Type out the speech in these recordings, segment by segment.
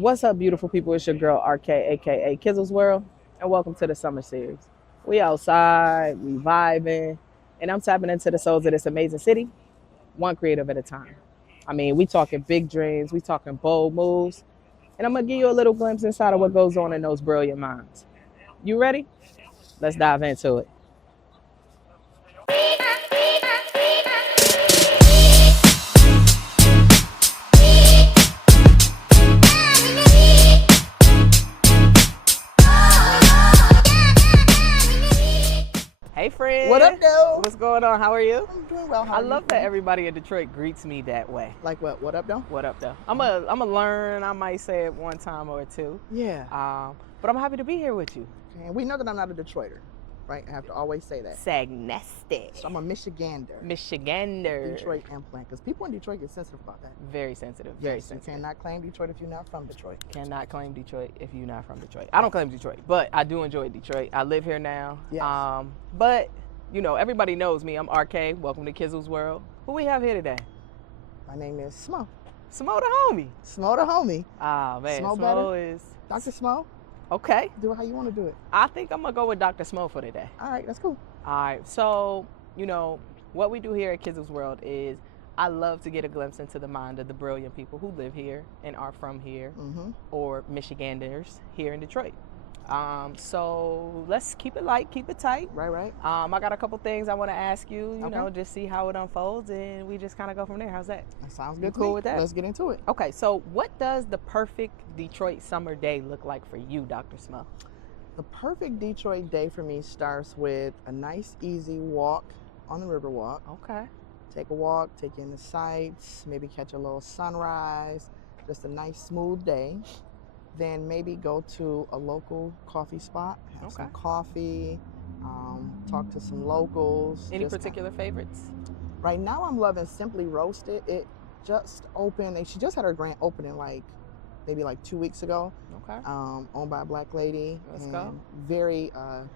What's up, beautiful people? It's your girl RK, aka Kizzle's World, and welcome to the summer series. We outside, we vibing, and I'm tapping into the souls of this amazing city, one creative at a time. I mean, we talking big dreams, we talking bold moves, and I'm gonna give you a little glimpse inside of what goes on in those brilliant minds. You ready? Let's dive into it. Hey, friend. What up, though? What's going on? How are you? I'm doing well. How I are love you? that everybody in Detroit greets me that way. Like what? What up, though? What up, though? I'm a learn. I might say it one time or two. Yeah. But I'm happy to be here with you. And we know that I'm not a Detroiter, right? I have to always say that. Sagnestic. So I'm a Michigander. Michigander. Detroit implant. Because people in Detroit get sensitive about that. Very sensitive. Very Yes, sensitive. You cannot claim Detroit if you're not from Detroit. Cannot claim Detroit if you're not from Detroit. I don't claim Detroit, but I do enjoy Detroit. I live here now. Yes. But you know, everybody knows me. I'm RK. Welcome to Kizzle's World. Who we have here today? My name is Smo. Smo the homie. Smo the homie. Ah, man. Smo Smo better? is Dr. Smo, okay. do it how you want to do it. I think I'm gonna go with Dr. Smo for today. All right, that's cool. All right, so, you know, what we do here at Kizzle's World is I love to get a glimpse into the mind of the brilliant people who live here and are from here, or Michiganders here in Detroit. So let's keep it light, keep it tight. Right. I got a couple things I want to ask you, you Okay. know, just see how it unfolds, and we just kind of go from there. How's that? That sounds You good to cool me. with that? Let's get into it. Okay, so what does the perfect Detroit summer day look like for you, Dr. Smo? The perfect Detroit day for me starts with a nice, easy walk on the Riverwalk. Okay. Take a walk, take in the sights, maybe catch a little sunrise, just a nice smooth day. Then maybe go to a local coffee spot, have some Okay. coffee, talk to some locals. Any just particular favorites? right now I'm loving Simply Roasted. It just opened, and she just had her grand opening maybe 2 weeks ago. Okay. Owned by a black lady. Let's and go. Very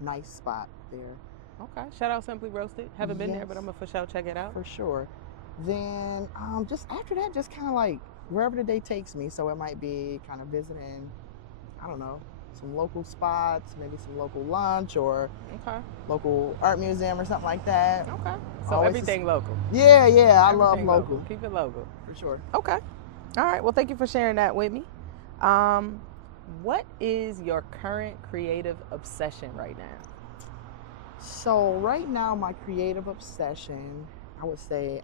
nice spot there. Okay. Shout out Simply Roasted. Haven't been there, but Yes. I'm gonna for sure check it out. For sure. Then just after that, just kind of wherever the day takes me. So it might be kind of visiting, I don't know, some local spots, maybe some local lunch or Okay. local art museum or something like that. Okay. So Always everything local. Yeah, I love Everything local. Keep it local. For sure. Okay. All right. Well, thank you for sharing that with me. What is your current creative obsession right now? So right now, my creative obsession, I would say,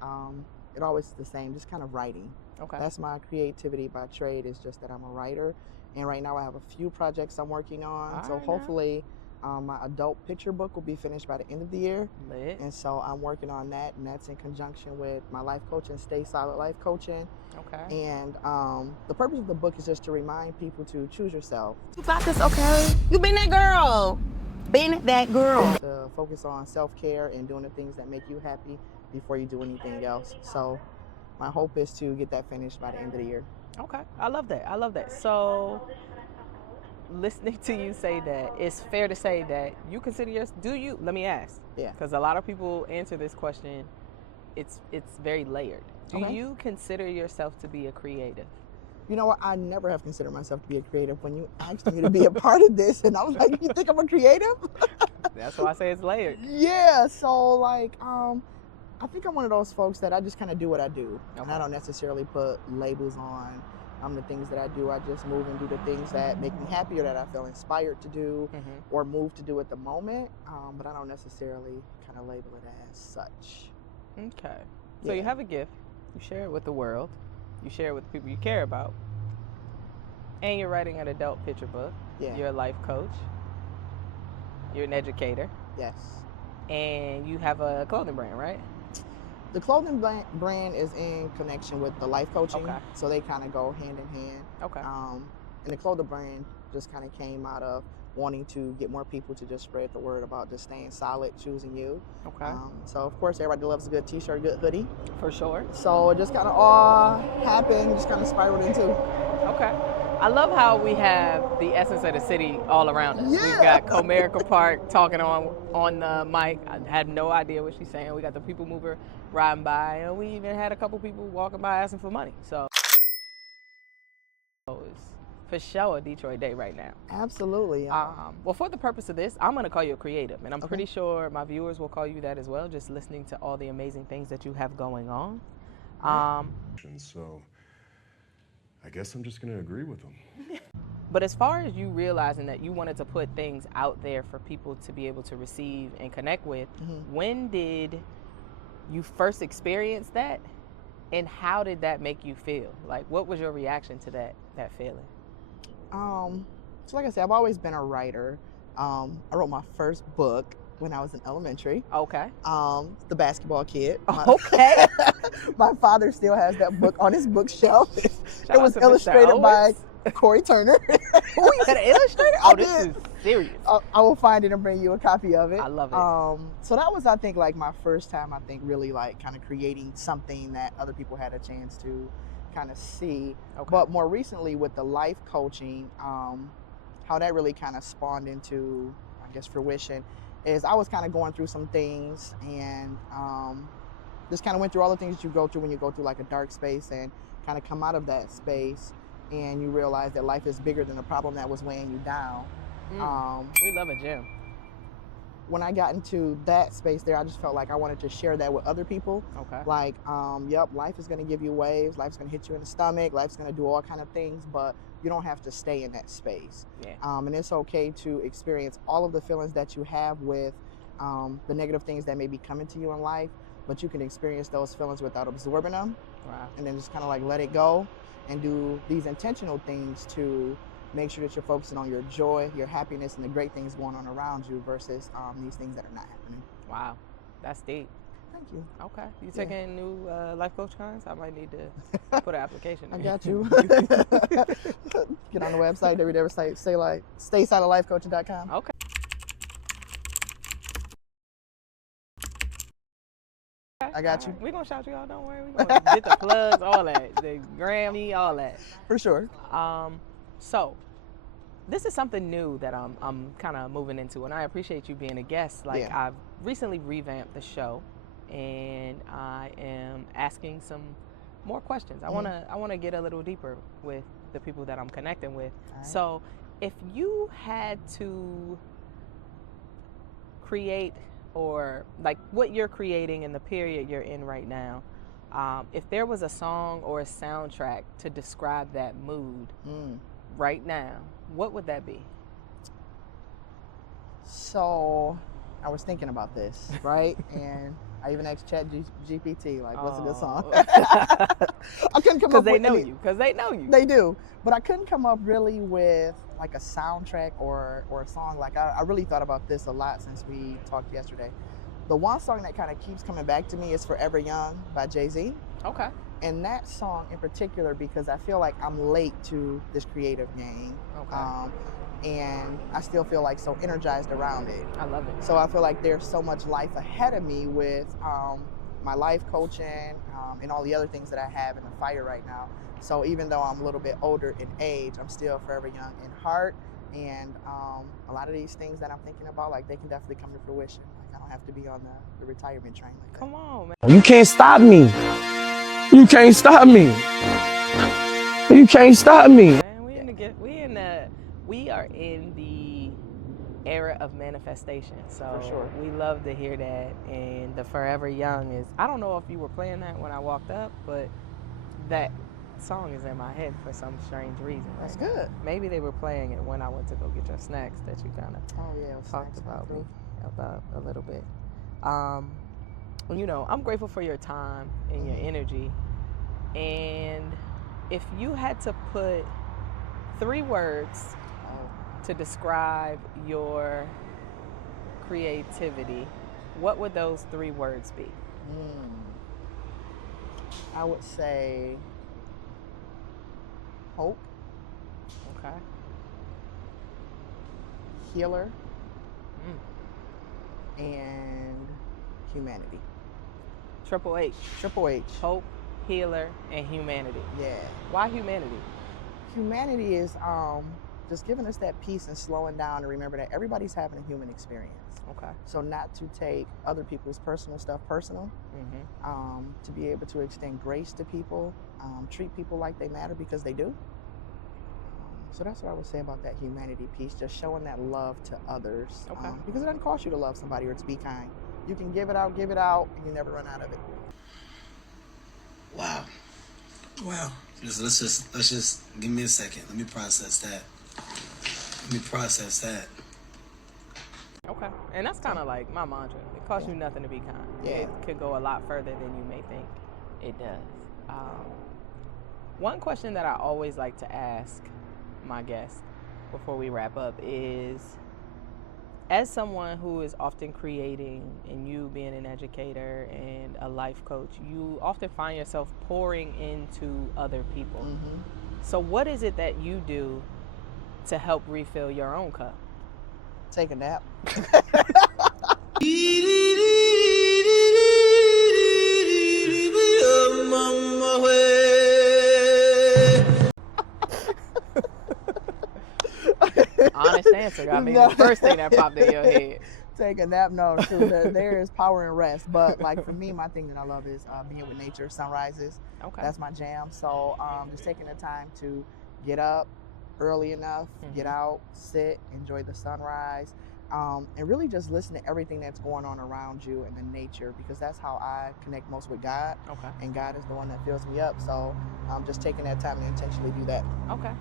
it always is the same, just kind of writing. Okay. That's my creativity by trade, is just that I'm a writer. And right now I have a few projects I'm working on. All So right, now. hopefully my adult picture book will be finished by the end of the year. Lit. And so I'm working on that, and that's in conjunction with my life coaching, Stay Solid Life Coaching. Okay. And the purpose of the book is just to remind people to choose yourself, You got this, okay? You been that girl. Been that girl. to focus on self-care and doing the things that make you happy before you do anything else. So my hope is to get that finished by the end of the year. Okay. I love that. I love that. So, listening to you say that, it's fair to say that you consider let me ask. Yeah. Because a lot of people answer this question, it's very layered. Do Okay. you consider yourself to be a creative? You know what? I never have considered myself to be a creative. When you asked me to be a part of this, and I was like, "You think I'm a creative?" That's why I say it's layered. Yeah. So I think I'm one of those folks that I just kind of do what I do, and Okay. I don't necessarily put labels on the things that I do. I just move and do the things that make me happy or that I feel inspired to do Mm-hmm. or move to do at the moment. But I don't necessarily kind of label it as such. Okay. So you Yeah. have a gift. You share it with the world. You share it with the people you care about. And you're writing an adult picture book. Yeah. You're a life coach. You're an educator. Yes. And you have a clothing brand, right? The clothing brand is in connection with the life coaching, Okay. so they kind of go hand in hand. Okay. And the clothing brand just kind of came out of wanting to get more people to just spread the word about just staying solid, choosing you. Okay. So of course everybody loves a good t-shirt, a good hoodie. For sure. So it just kind of all happened, just kind of spiraled into. Okay. I love how we have the essence of the city all around us. We've Yeah. got Comerica Park talking on the mic. I had no idea what she's saying. We got the people mover riding by, and we even had a couple people walking by asking for money. So it's for sure a Detroit day right now. Absolutely. Well, for the purpose of this, I'm going to call you a creative, and I'm Okay. pretty sure my viewers will call you that as well, just listening to all the amazing things that you have going on. So I guess I'm just going to agree with them. But as far as you realizing that you wanted to put things out there for people to be able to receive and connect with, when did you first experience that, and how did that make you feel? Like, what was your reaction to that feeling? So like I said, I've always been a writer. I wrote my first book when I was in elementary. Okay. The Basketball Kid. Okay. My father still has that book on his bookshelf. It was Shout out to Mr. illustrated by Owens. Corey Turner. Oh, you got an illustrator? Oh, this did. is serious. I will find it and bring you a copy of it. I love it. So that was, I think, like my first time, I think, really like kind of creating something that other people had a chance to kind of see. Okay. But more recently with the life coaching, how that really kind of spawned into, I guess, fruition is I was kind of going through some things and just kind of went through all the things that you go through when you go through like a dark space and kind of come out of that space and you realize that life is bigger than the problem that was weighing you down. We love a gym. When I got into that space there, I just felt like I wanted to share that with other people. Okay. Like, yep, life is going to give you waves. Life's going to hit you in the stomach. Life's going to do all kind of things, but you don't have to stay in that space. Yeah. And it's okay to experience all of the feelings that you have with the negative things that may be coming to you in life, but you can experience those feelings without absorbing them. Wow. And then just kind of like let it go and do these intentional things to make sure that you're focusing on your joy, your happiness, and the great things going on around you versus these things that are not happening. Wow. That's deep. Thank you. Okay. You taking new life coach clients? I might need to put an application in. I got you. Get on the website, staysidelifecoaching.com. Okay. I got you. We're going to shout you out. Don't worry. We're going to get the plugs, all that. The Grammy, all that. For sure. So this is something new that I'm kind of moving into, and I appreciate you being a guest. Like, Yeah. I've recently revamped the show, and I am asking some more questions. I want to get a little deeper with the people that I'm connecting with. Right. So if you had to create, or like what you're creating in the period you're in right now, if there was a song or a soundtrack to describe that mood right now, what would that be? So I was thinking about this, right? And I even asked GPT, like, what's a good song? I couldn't come up with Because they know you. They do. But I couldn't come up really with like a soundtrack or a song. Like I really thought about this a lot since we talked yesterday. The one song that kind of keeps coming back to me is Forever Young by Jay-Z. Okay. And that song in particular, because I feel like I'm late to this creative game. Okay. And I still feel like so energized around it. I love it. So I feel like there's so much life ahead of me with my life coaching and all the other things that I have in the fire right now. So even though I'm a little bit older in age, I'm still forever young in heart. And a lot of these things that I'm thinking about, like, they can definitely come to fruition. Like, I don't have to be on the retirement train like that. Come on, man. You can't stop me. You can't stop me. You can't stop me. Man, we are in the era of manifestation. So For sure. we love to hear that. And the Forever Young is, I don't know if you were playing that when I walked up, but that song is in my head for some strange reason. That's right now. good. Maybe they were playing it when I went to go get your snacks that you kind of Oh yeah, talked about me about a little bit. You know, I'm grateful for your time and your energy. And if you had to put 3 words to describe your creativity, what would those 3 words be? I would say hope, Okay. healer, and humanity. Triple H. Triple H. Hope, healer, and humanity. Yeah. Why humanity? Humanity is just giving us that peace and slowing down and remember that everybody's having a human experience. Okay. So not to take other people's personal stuff personal, to be able to extend grace to people, treat people like they matter because they do. So that's what I would say about that humanity piece, just showing that love to others. Okay. Because it doesn't cost you to love somebody or to be kind. You can give it out, and you never run out of it. Wow. Let's just give me a second. Let me process that. Okay. And that's kind of like my mantra. It costs you nothing to be kind. Yeah. It could go a lot further than you may think it does. One question that I always like to ask my guests before we wrap up is, as someone who is often creating, and you being an educator and a life coach, you often find yourself pouring into other people. Mm-hmm. So what is it that you do to help refill your own cup? Take a nap. Honest answer. I mean, the first thing that popped in your head. Take a nap. No, true. There is power in rest. But like for me, my thing that I love is being with nature, sunrises. Okay. That's my jam. So just taking the time to get up early enough, get out, sit, enjoy the sunrise, and really just listen to everything that's going on around you and the nature, because that's how I connect most with God. Okay. And God is the one that fills me up. So just taking that time to intentionally do that. Okay.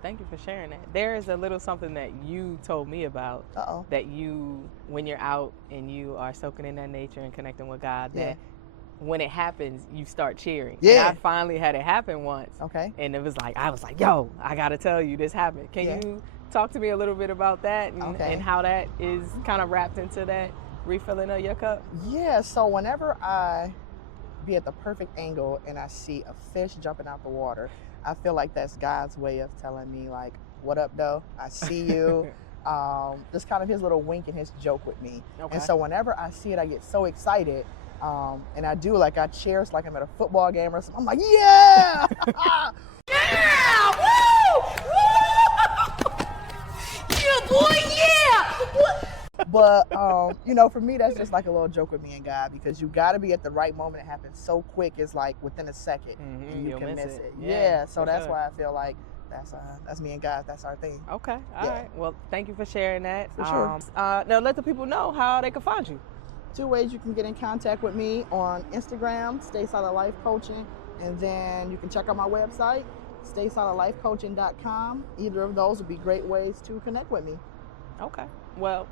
Thank you for sharing that. There is a little something that you told me about that you, when you're out and you are soaking in that nature and connecting with God, that when it happens, you start cheering. Yeah. And I finally had it happen once. Okay. And it was like, I was like, yo, I got to tell you, this happened. Can you talk to me a little bit about that and how that is kind of wrapped into that refilling of your cup? Yeah. So whenever I be at the perfect angle and I see a fish jumping out the water, I feel like that's God's way of telling me, like, what up, though? I see you. Just kind of his little wink and his joke with me. Okay. And so whenever I see it, I get so excited. And I do, like, I cheer. It's like I'm at a football game or something. I'm like, yeah! Yeah! Woo! Woo! Yeah, boy, yeah! But, for me, that's just like a little joke with me and God, because you got to be at the right moment. It happens so quick. It's like within a second, and you can miss it. Yeah, so that's why I feel like that's me and God. That's our thing. Okay, all right. Well, thank you for sharing that. For sure. Now, let the people know how they can find you. 2 ways you can get in contact with me: on Instagram, Stay Solid Life Coaching, and then you can check out my website, staysolidlifecoaching.com. Either of those would be great ways to connect with me. Okay. Well,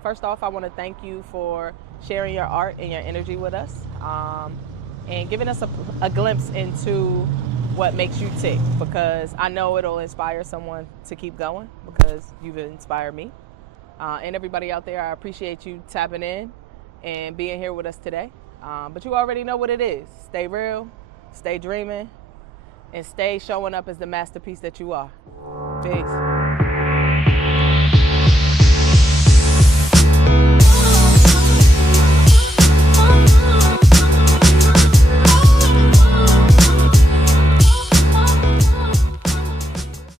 first off, I want to thank you for sharing your art and your energy with us, and giving us a glimpse into what makes you tick, because I know it'll inspire someone to keep going, because you've inspired me. And everybody out there, I appreciate you tapping in and being here with us today. But you already know what it is. Stay real, stay dreaming, and stay showing up as the masterpiece that you are. Peace.